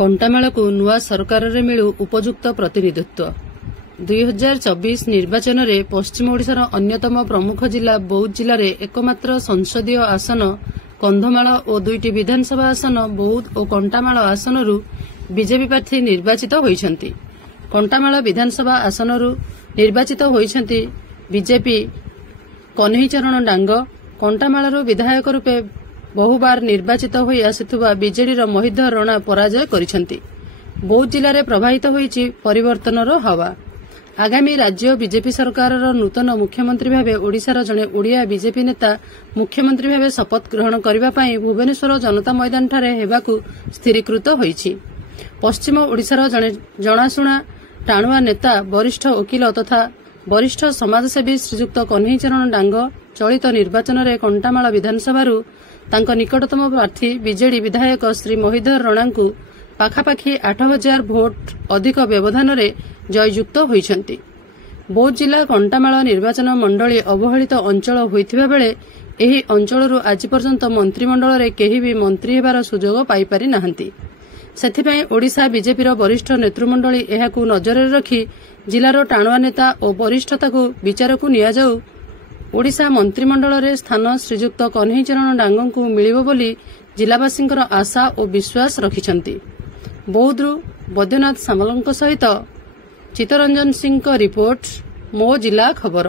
କଣ୍ଟାମାଳକୁ ନୂଆ ସରକାରରେ ମିଳୁ ଉପଯୁକ୍ତ ପ୍ରତିନିଧିତ୍ୱ। 2024 ନିର୍ବାଚନରେ ପଶ୍ଚିମ ଓଡ଼ିଶାର ଅନ୍ୟତମ ପ୍ରମୁଖ ଜିଲ୍ଲା ବୌଦ୍ଧ ଜିଲ୍ଲାରେ ଏକମାତ୍ର ସଂସଦୀୟ ଆସନ କନ୍ଧମାଳ ଓ 2ଟି ବିଧାନସଭା ଆସନ ବୌଦ୍ଧ ଓ କଣ୍ଟାମାଳ ଆସନରୁ ବିଜେପି ପ୍ରାର୍ଥୀ ନିର୍ବାଚିତ ହୋଇଛନ୍ତି। କଣ୍ଟାମାଳ ବିଧାନସଭା ଆସନରୁ ନିର୍ବାଚିତ ହୋଇଛନ୍ତି ବିଜେପି କହ୍ନେଇଚରଣ ଡାଙ୍ଗ। କଣ୍ଟାମାଳରୁ ବିଧାୟକ ରୂପେ ବହୁବାର ନିର୍ବାଚିତ ହୋଇ ଆସୁଥିବା ବିଜେଡିର ମହିଧର ରଣା ପରାଜୟ କରିଛନ୍ତି। ବୌଦ୍ଧ ଜିଲ୍ଲାରେ ପ୍ରବାହିତ ହୋଇଛି ପରିବର୍ତ୍ତନର ହାୱା। ଆଗାମୀ ରାଜ୍ୟ ବିଜେପି ସରକାରର ନୂତନ ମୁଖ୍ୟମନ୍ତ୍ରୀ ଭାବେ ଓଡ଼ିଶାର ଜଣେ ଓଡ଼ିଆ ବିଜେପି ନେତା ମୁଖ୍ୟମନ୍ତ୍ରୀ ଭାବେ ଶପଥ ଗ୍ରହଣ କରିବା ପାଇଁ ଭୁବନେଶ୍ୱର ଜନତା ମଇଦାନଠାରେ ହେବାକୁ ସ୍ଥିରୀକୃତ ହୋଇଛି। ପଶ୍ଚିମ ଓଡ଼ିଶାର ଜଣେ ଜଣାଶୁଣା ଟାଣୁଆ ନେତା ବରିଷ୍ଠ ଓକିଲ ତଥା ବରିଷ୍ଠ ସମାଜସେବୀ ଶ୍ରୀଯୁକ୍ତ କହ୍ନେଇଚରଣ ଡାଙ୍ଗ ଚଳିତ ନିର୍ବାଚନରେ କଣ୍ଟାମାଳ ବିଧାନସଭାରୁ ତାଙ୍କ ନିକଟତମ ପ୍ରାର୍ଥୀ ବିଜେଡି ବିଧାୟକ ଶ୍ରୀ ମହିଧର ରଣାଙ୍କୁ ପାଖାପାଖି 8,000 ଭୋଟ ଅଧିକ ବ୍ୟବଧାନରେ ଜୟଯୁକ୍ତ ହୋଇଛନ୍ତି। ବୌଦ୍ଧ ଜିଲ୍ଲା କଣ୍ଟାମାଳ ନିର୍ବାଚନ ମଣ୍ଡଳୀ ଅବହେଳିତ ଅଞ୍ଚଳ ହୋଇଥିବା ବେଳେ ଏହି ଅଞ୍ଚଳରୁ ଆଜି ପର୍ଯ୍ୟନ୍ତ ମନ୍ତ୍ରିମଣ୍ଡଳରେ କେହି ବି ମନ୍ତ୍ରୀ ହେବାର ସୁଯୋଗ ପାଇପାରି ନାହାନ୍ତି। ସେଥିପାଇଁ ଓଡ଼ିଶା ବିଜେପିର ବରିଷ୍ଠ ନେତୃମଣ୍ଡଳୀ ଏହାକୁ ନଜରରେ ରଖି ଜିଲ୍ଲାର ଟାଣୁଆ ନେତା ଓ ବରିଷ୍ଠତାକୁ ବିଚାରକୁ ନିଆଯାଉ ଓଡ଼ିଶା ମନ୍ତ୍ରିମଣ୍ଡଳରେ ସ୍ଥାନ ଶ୍ରୀଯୁକ୍ତ କହ୍ନେଇଚରଣ ଡାଙ୍ଗଙ୍କୁ ମିଳିବ ବୋଲି ଜିଲ୍ଲାବାସୀଙ୍କର ଆଶା ଓ ବିଶ୍ୱାସ ରଖିଛନ୍ତି। ବୌଦ୍ଧରୁ ବୈଦ୍ୟନାଥ ସାମଲଙ୍କ ସହିତ ଚିତ୍ତରଞ୍ଜନ ସିଂଙ୍କ ରିପୋର୍ଟ, ମୋ ଜିଲ୍ଲା ଖବର।